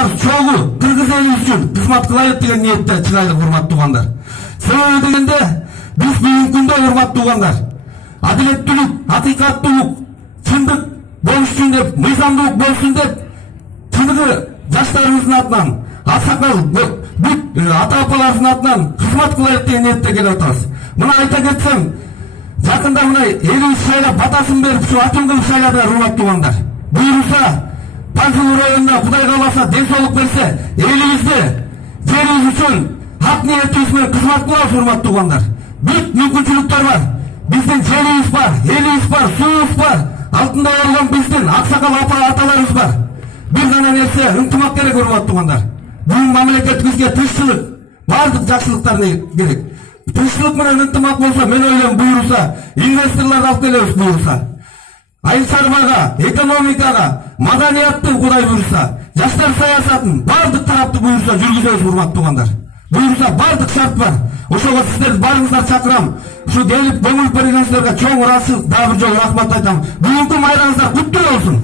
бар чогуу кыргыз эли үчүн кызмат кылайык деген ниетте чыгайлык, урматтуу туугандар. Себеби дегенде биз бүгүнкү күндө, урматтуу туугандар, адилеттүүлүк, акыйкаттуулук, чындык болушун деп, мыйзамдуулук болушун деп, чыныгы жаштарыбыздын атынан, аксакал бүт ата-апаларыбыздын атынан кызмат кылайык деген ниетте келип атабыз. Мына айта кетсем, жакында мына элибиз шайлап, батасын берип, ушу аким кылып шайлады, урматтуу туугандар. Буюрса, Панфилов районуна Кудай кааласа, ден соолук берсе, элибизде жерибиз үчүн ак ниетибиз менен кызмат кылабыз, урматтуу туугандар. Бүт мүмкүнчүлүктөр бар. Биздин жерибиз бар, элибиз бар, суубуз бар. Алтында болгон биздин аксакал аталарыбыз бар. Бир гана нерсе, ынтымак керек, урматтуу туугандар. Бүгүн мамлекетибизге тынччылык, бардык жакшылыктар керек. Тынччылык менен ынтымак болсо, мен ойлойм, буюрса, инвесторлорду алып келебиз, буюрса. Айыл чарбага, экономикага, маданиятты Кудай буюрса, жаштар саясатын бардык тарапты буюрса жүргүзөбүз, урматтуу туугандар. Буюрса бардык шарт бар. Ошого сиздерди баарыңыздар чакырам. Ушу келип көңүл бергениңиздерге чоң ыраазычылык, дагы бир жолу рахмат айтам. Бүгүнкү майрамыңыздар куттуу болсун.